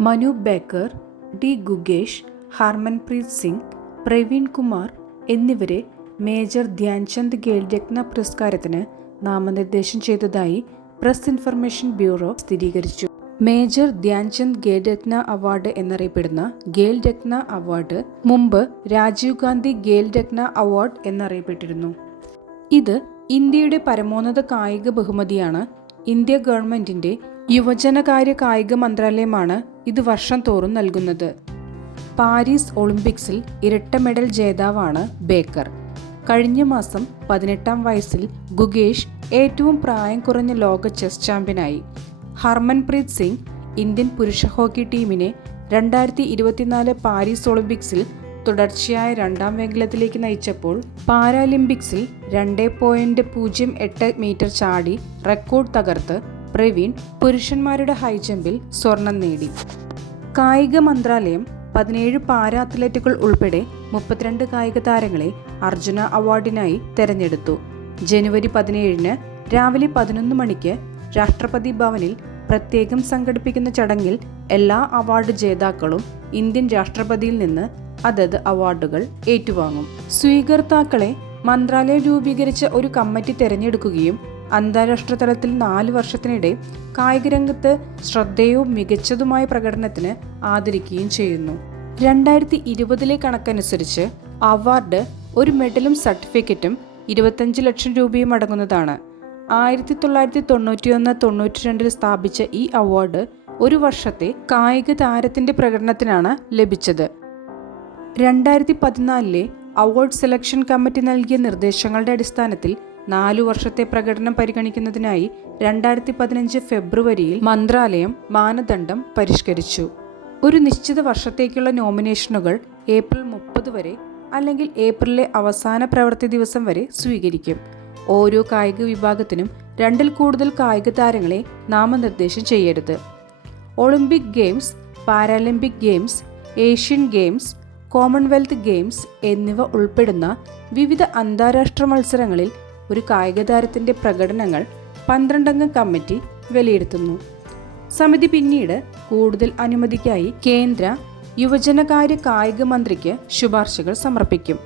Manu Bhaker D Gukesh Harmanpreet Singh Praveen Kumar എന്നിവരെ major Dhyan Chand Khel Ratna പുരസ്കാരത്തിന് നാമനിർദ്ദേശം ചെയ്തതായി പ്രസ് ഇൻഫർമേഷൻ ബ്യൂറോ സ്ഥിരീകരിച്ചു. മേജർ ധ്യാൻചന്ദ് ഖേൽരത്ന അവാർഡ് എന്നറിയപ്പെടുന്ന ഖേൽ രത്ന അവാർഡ് മുമ്പ് രാജീവ് ഗാന്ധി ഖേൽ രത്ന അവാർഡ് എന്നറിയപ്പെട്ടിരുന്നു. ഇത് ഇന്ത്യയുടെ പരമോന്നത കായിക ബഹുമതിയാണ് ഇന്ത്യ ഗവൺമെന്റിന്റെ യുവജനകാര്യ കായിക മന്ത്രാലയമാണ് ഇത് വർഷം തോറും നൽകുന്നത്. പാരീസ് ഒളിമ്പിക്സിൽ ഇരട്ട മെഡൽ ജേതാവാണ് ബേക്കർ. കഴിഞ്ഞ മാസം പതിനെട്ടാം വയസ്സിൽ ഗുഗേഷ് ഏറ്റവും പ്രായം കുറഞ്ഞ ലോക ചെസ് ചാമ്പ്യനായി. ഹർമൻപ്രീത് സിംഗ് ഇന്ത്യൻ പുരുഷ ഹോക്കി ടീമിനെ രണ്ടായിരത്തി ഇരുപത്തിനാല് പാരീസ് ഒളിമ്പിക്സിൽ തുടർച്ചയായ രണ്ടാം വെങ്കലത്തിലേക്ക് നയിച്ചപ്പോൾ പാരാലിമ്പിക്സിൽ രണ്ട് പോയിന്റ് പൂജ്യം എട്ട് മീറ്റർ ചാടി റെക്കോർഡ് തകർത്ത് പ്രവീൺ പുരുഷന്മാരുടെ ഹൈജമ്പിൽ സ്വർണം നേടി. കായിക മന്ത്രാലയം പതിനേഴ് പാരാ അത്ലറ്റുകൾ ഉൾപ്പെടെ മുപ്പത്തിരണ്ട് കായിക താരങ്ങളെ അർജുന അവാർഡിനായി തെരഞ്ഞെടുത്തു. ജനുവരി പതിനേഴിന് രാവിലെ പതിനൊന്ന് മണിക്ക് രാഷ്ട്രപതി ഭവനിൽ പ്രത്യേകം സംഘടിപ്പിക്കുന്ന ചടങ്ങിൽ എല്ലാ അവാർഡ് ജേതാക്കളും ഇന്ത്യൻ രാഷ്ട്രപതിയിൽ നിന്ന് അതത് അവാർഡുകൾ ഏറ്റുവാങ്ങും. സ്വീകർത്താക്കളെ മന്ത്രാലയം രൂപീകരിച്ച ഒരു കമ്മിറ്റി തെരഞ്ഞെടുക്കുകയും അന്താരാഷ്ട്ര തലത്തിൽ നാല് വർഷത്തിനിടെ കായികരംഗത്ത് ശ്രദ്ധേയവും മികച്ചതുമായ പ്രകടനത്തിന് ആദരിക്കുകയും ചെയ്യുന്നു. രണ്ടായിരത്തി ഇരുപതിലെ കണക്കനുസരിച്ച് അവാർഡ് ഒരു മെഡലും സർട്ടിഫിക്കറ്റും ഇരുപത്തഞ്ച് ലക്ഷം രൂപയും അടങ്ങുന്നതാണ്. ആയിരത്തി തൊള്ളായിരത്തി തൊണ്ണൂറ്റിയൊന്ന് തൊണ്ണൂറ്റി രണ്ടിൽ സ്ഥാപിച്ച ഈ അവാർഡ് ഒരു വർഷത്തെ കായിക താരത്തിന്റെ പ്രകടനത്തിനാണ് ലഭിച്ചത്. രണ്ടായിരത്തി പതിനാലിലെ അവാർഡ് സെലക്ഷൻ കമ്മിറ്റി നൽകിയ നിർദ്ദേശങ്ങളുടെ അടിസ്ഥാനത്തിൽ നാലു വർഷത്തെ പ്രകടനം പരിഗണിക്കുന്നതിനായി രണ്ടായിരത്തി പതിനഞ്ച് ഫെബ്രുവരിയിൽ മന്ത്രാലയം മാനദണ്ഡം പരിഷ്കരിച്ചു. ഒരു നിശ്ചിത വർഷത്തേക്കുള്ള നോമിനേഷനുകൾ ഏപ്രിൽ മുപ്പത് വരെ അല്ലെങ്കിൽ ഏപ്രിലിലെ അവസാന പ്രവൃത്തി ദിവസം വരെ സ്വീകരിക്കും. ഓരോ കായിക വിഭാഗത്തിനും രണ്ടിൽ കൂടുതൽ കായിക താരങ്ങളെ നാമനിർദ്ദേശം ചെയ്യരുത്. Olympic games Paralympic games Asian games Commonwealth games എന്നിവ ഉൾപ്പെടുന്ന വിവിധ അന്താരാഷ്ട്ര മത്സരങ്ങളിൽ ഒരു കായിക താരത്തിന്റെ പ്രകടനങ്ങൾ പന്ത്രണ്ടംഗ കമ്മിറ്റി വിലയിരുത്തുന്നു. സമിതി പിന്നീട് കൂടുതൽ അനുമതിക്കായി കേന്ദ്ര യുവജനകാര്യ കായിക മന്ത്രിക്ക് ശുപാർശകൾ സമർപ്പിക്കും.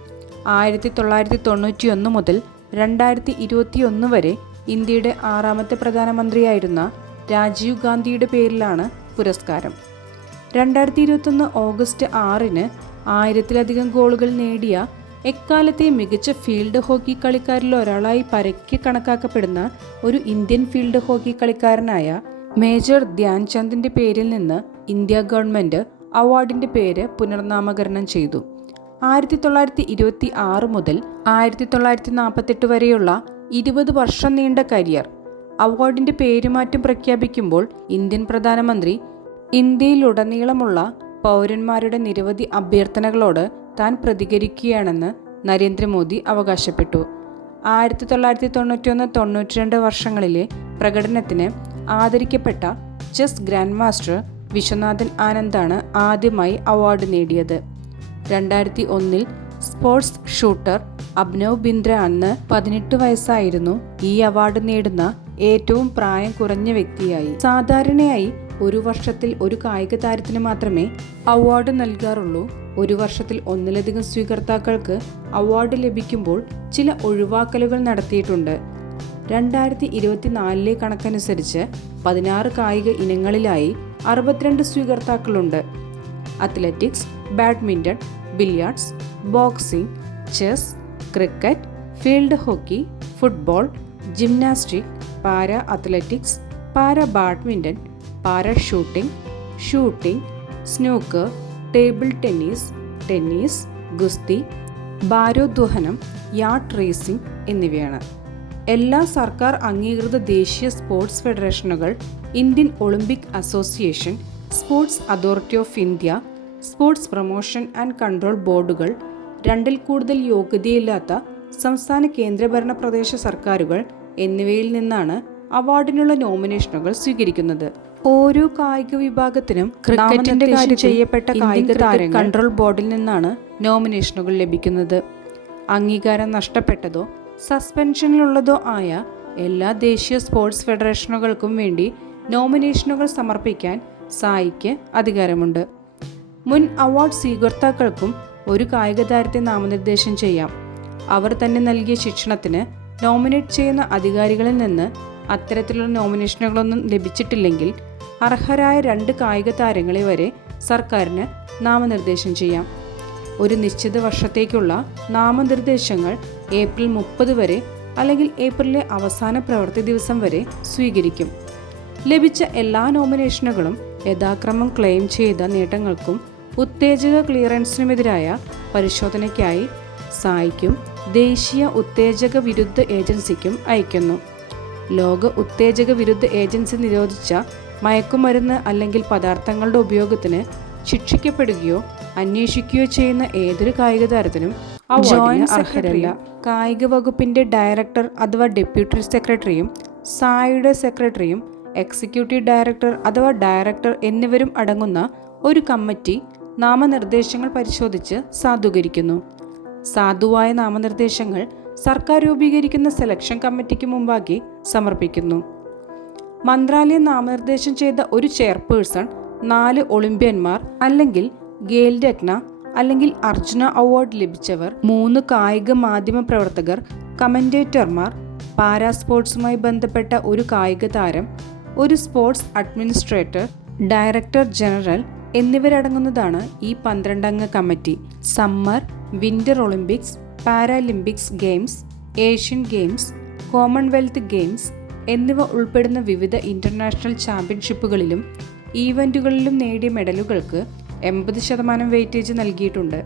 ആയിരത്തി തൊള്ളായിരത്തി തൊണ്ണൂറ്റിയൊന്ന് മുതൽ രണ്ടായിരത്തി ഇരുപത്തിയൊന്ന് വരെ ഇന്ത്യയുടെ ആറാമത്തെ പ്രധാനമന്ത്രിയായിരുന്ന രാജീവ് ഗാന്ധിയുടെ പേരിലാണ് പുരസ്കാരം. രണ്ടായിരത്തി ഇരുപത്തൊന്ന് ഓഗസ്റ്റ് ആറിന് ആയിരത്തിലധികം ഗോളുകൾ നേടിയ എക്കാലത്തെ മികച്ച ഫീൽഡ് ഹോക്കി കളിക്കാരിൽ ഒരാളായി പരക്കെ കണക്കാക്കപ്പെടുന്ന ഒരു ഇന്ത്യൻ ഫീൽഡ് ഹോക്കി കളിക്കാരനായ മേജർ ധ്യാൻചന്ദിന്റെ പേരിൽ നിന്ന് ഇന്ത്യ ഗവൺമെന്റ് അവാർഡിന്റെ പേര് പുനർനാമകരണം ചെയ്തു. ആയിരത്തി തൊള്ളായിരത്തി ഇരുപത്തി ആറ് മുതൽ ആയിരത്തി തൊള്ളായിരത്തി നാൽപ്പത്തെട്ട് വരെയുള്ള ഇരുപത് വർഷം നീണ്ട കരിയർ. അവാർഡിന്റെ പേരുമാറ്റം പ്രഖ്യാപിക്കുമ്പോൾ ഇന്ത്യൻ പ്രധാനമന്ത്രി ഇന്ത്യയിലുടനീളമുള്ള പൗരന്മാരുടെ നിരവധി അഭ്യർത്ഥനകളോട് താൻ പ്രതികരിക്കുകയാണെന്ന് നരേന്ദ്രമോദി അവകാശപ്പെട്ടു. ആയിരത്തി തൊള്ളായിരത്തി തൊണ്ണൂറ്റിയൊന്ന് തൊണ്ണൂറ്റിരണ്ട് വർഷങ്ങളിലെ പ്രകടനത്തിന് ആദരിക്കപ്പെട്ട ചെസ് ഗ്രാൻഡ് മാസ്റ്റർ വിശ്വനാഥൻ ആനന്ദാണ് ആദ്യമായി അവാർഡ് നേടിയത്. രണ്ടായിരത്തി ഒന്നിൽ സ്പോർട്സ് ഷൂട്ടർ അബ്നവ് ബിന്ദ്ര അന്ന് പതിനെട്ട് വയസ്സായിരുന്നു ഈ അവാർഡ് നേടുന്ന ഏറ്റവും പ്രായം കുറഞ്ഞ വ്യക്തിയായി. സാധാരണയായി ഒരു വർഷത്തിൽ ഒരു കായിക താരത്തിന് മാത്രമേ അവാർഡ് നൽകാറുള്ളൂ. ഒരു വർഷത്തിൽ ഒന്നിലധികം സ്വീകർത്താക്കൾക്ക് അവാർഡ് ലഭിക്കുമ്പോൾ ചില ഒഴിവാക്കലുകൾ നടത്തിയിട്ടുണ്ട്. രണ്ടായിരത്തി ഇരുപത്തിനാലിലെ കണക്കനുസരിച്ച് പതിനാറ് കായിക ഇനങ്ങളിലായി അറുപത്തിരണ്ട് സ്വീകർത്താക്കളുണ്ട്. Athletics badminton billiards boxing chess cricket field hockey football gymnastic para athletics para badminton para shooting shooting snooker table tennis tennis ഗുസ്തി ഭാരോദ്വഹനം യാട്ട് റേസിംഗ് എന്നിവയാണ്. എല്ലാ സർക്കാർ അംഗീകൃത ദേശീയ sports ഫെഡറേഷനുകൾ Indian Olympic association sports authority of India sports promotion and control ബോർഡുകൾ രണ്ടിൽ കൂടുതൽ യോഗ്യതയില്ലാത്ത സംസ്ഥാന കേന്ദ്രഭരണ പ്രദേശ സർക്കാരുകൾ എന്നിവയിൽ നിന്നാണ് അവാർഡിനുള്ള നോമിനേഷനുകൾ സ്വീകരിക്കുന്നത്. ഓരോ കായിക വിഭാഗത്തിനും ക്രിക്കറ്റിന്റെ കാര്യം ചെയ്യപ്പെട്ട കായിക താരങ്ങൾ കൺട്രോൾ ബോർഡിൽ നിന്നാണ് നോമിനേഷനുകൾ ലഭിക്കുന്നത്. അംഗീകാരം നഷ്ടപ്പെട്ടതോ സസ്പെൻഷനിലുള്ളതോ ആയ എല്ലാ ദേശീയ സ്പോർട്സ് ഫെഡറേഷനുകൾക്കും വേണ്ടി നോമിനേഷനുകൾ സമർപ്പിക്കാൻ സായിക്ക് അധികാരമുണ്ട്. മുൻ അവാർഡ് സ്വീകർത്താക്കൾക്കും ഒരു കായിക താരത്തെ നാമനിർദ്ദേശം ചെയ്യാം. അവർ തന്നെ നൽകിയ ശിക്ഷണത്തിന് നോമിനേറ്റ് ചെയ്യുന്ന അധികാരികളിൽ നിന്ന് അത്തരത്തിലുള്ള നോമിനേഷനുകളൊന്നും ലഭിച്ചിട്ടില്ലെങ്കിൽ അർഹരായ രണ്ട് കായിക താരങ്ങളെ വരെ സർക്കാരിന് നാമനിർദ്ദേശം ചെയ്യാം. ഒരു നിശ്ചിത വർഷത്തേക്കുള്ള നാമനിർദ്ദേശങ്ങൾ ഏപ്രിൽ മുപ്പത് വരെ അല്ലെങ്കിൽ ഏപ്രിലിലെ അവസാന പ്രവൃത്തി ദിവസം വരെ സ്വീകരിക്കും. ലഭിച്ച എല്ലാ നോമിനേഷനുകളും യഥാക്രമം ക്ലെയിം ചെയ്ത നേട്ടങ്ങൾക്കും ഉത്തേജക ക്ലിയറൻസിനുമെതിരായ പരിശോധനയ്ക്കായി സായിക്കും ദേശീയ ഉത്തേജക വിരുദ്ധ ഏജൻസിക്കും അയക്കുന്നു ലോക ഉത്തേജക വിരുദ്ധ ഏജൻസി നിരോധിച്ച മയക്കുമരുന്ന് അല്ലെങ്കിൽ പദാർത്ഥങ്ങളുടെ ഉപയോഗത്തിന് ശിക്ഷിക്കപ്പെടുകയോ അന്വേഷിക്കുകയോ ചെയ്യുന്ന ഏതൊരു കായിക താരത്തിനും ജോയിന്റ് അർഹരല്ല. കായിക വകുപ്പിന്റെ ഡയറക്ടർ അഥവാ ഡെപ്യൂട്ടി സെക്രട്ടറിയും സായുടെ സെക്രട്ടറിയും എക്സിക്യൂട്ടീവ് ഡയറക്ടർ അഥവാ ഡയറക്ടർ എന്നിവരും അടങ്ങുന്ന ഒരു കമ്മിറ്റി നാമനിർദ്ദേശങ്ങൾ പരിശോധിച്ച് സാധൂകരിക്കുന്നു. സാധുവായ നാമനിർദ്ദേശങ്ങൾ സർക്കാർ രൂപീകരിക്കുന്ന സെലക്ഷൻ കമ്മിറ്റിക്ക് മുമ്പാകെ സമർപ്പിക്കുന്നു. മന്ത്രാലയം നാമനിർദ്ദേശം ചെയ്ത ഒരു ചെയർപേഴ്സൺ നാല് ഒളിമ്പ്യന്മാർ അല്ലെങ്കിൽ ഗേൽ രത്ന അല്ലെങ്കിൽ അർജുന അവാർഡ് ലഭിച്ചവർ മൂന്ന് കായിക മാധ്യമ പ്രവർത്തകർ കമന്റേറ്റർമാർ പാരാ സ്പോർട്സുമായി ബന്ധപ്പെട്ട ഒരു കായിക താരം ഒരു സ്പോർട്സ് അഡ്മിനിസ്ട്രേറ്റർ ഡയറക്ടർ ജനറൽ എന്നിവരടങ്ങുന്നതാണ് ഈ പന്ത്രണ്ടംഗ committee summer winter Olympics Paralympics games Asian games Commonwealth games എന്നിവ ഉൾപ്പെടുന്ന വിവിധ ഇന്റർനാഷണൽ ചാമ്പ്യൻഷിപ്പുകളിലും ഈവന്റുകളിലും നേടിയ മെഡലുകൾക്ക് എൺപത് ശതമാനം വെയിറ്റേജ് നൽകിയിട്ടുണ്ട്.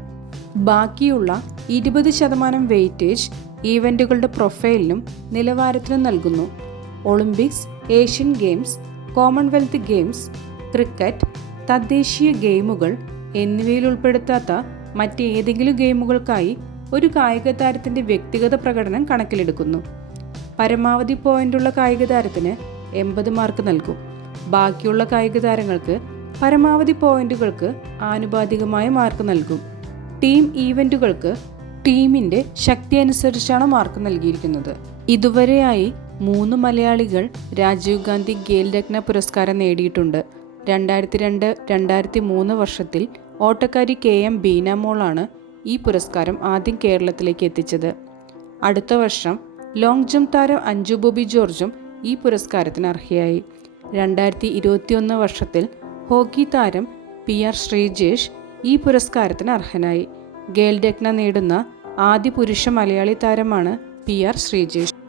ബാക്കിയുള്ള ഇരുപത് ശതമാനം വെയിറ്റേജ് ഈവന്റുകളുടെ പ്രൊഫൈലിനും നിലവാരത്തിനും നൽകുന്നു. Olympics Asian games Commonwealth games cricket തദ്ദേശീയ ഗെയിമുകൾ എന്നിവയിൽ ഉൾപ്പെടുത്താത്ത മറ്റേതെങ്കിലും ഗെയിമുകൾക്കായി ഒരു കായിക താരത്തിന്റെ വ്യക്തിഗത പ്രകടനം കണക്കിലെടുക്കുന്നു. പരമാവധി പോയിന്റുള്ള കായിക താരത്തിന് എൺപത് മാർക്ക് നൽകും. ബാക്കിയുള്ള കായിക താരങ്ങൾക്ക് പരമാവധി പോയിന്റുകൾക്ക് ആനുപാതികമായ മാർക്ക് നൽകും. ടീം ഈവന്റുകൾക്ക് ടീമിന്റെ ശക്തി അനുസരിച്ചാണ് മാർക്ക് നൽകിയിരിക്കുന്നത്. ഇതുവരെയായി മൂന്ന് മലയാളികൾ രാജീവ് ഗാന്ധി ഖേൽ രത്ന പുരസ്കാരം നേടിയിട്ടുണ്ട്. രണ്ടായിരത്തി രണ്ട് രണ്ടായിരത്തി മൂന്ന് വർഷത്തിൽ ഓട്ടക്കാരി കെ എം ബീനാമോളാണ് ഈ പുരസ്കാരം ആദ്യം കേരളത്തിലേക്ക് എത്തിച്ചത്. അടുത്ത വർഷം ലോങ് ജംപ് താരം അഞ്ജു ബോബി ജോർജും ഈ പുരസ്കാരത്തിന് അർഹയായി. രണ്ടായിരത്തി ഇരുപത്തിയൊന്ന് വർഷത്തിൽ ഹോക്കി താരം പി ആർ ശ്രീജേഷ് ഈ പുരസ്കാരത്തിന് അർഹനായി. ഗേൽ രത്ന നേടുന്ന ആദ്യ പുരുഷ മലയാളി താരമാണ് പി ആർ ശ്രീജേഷ്.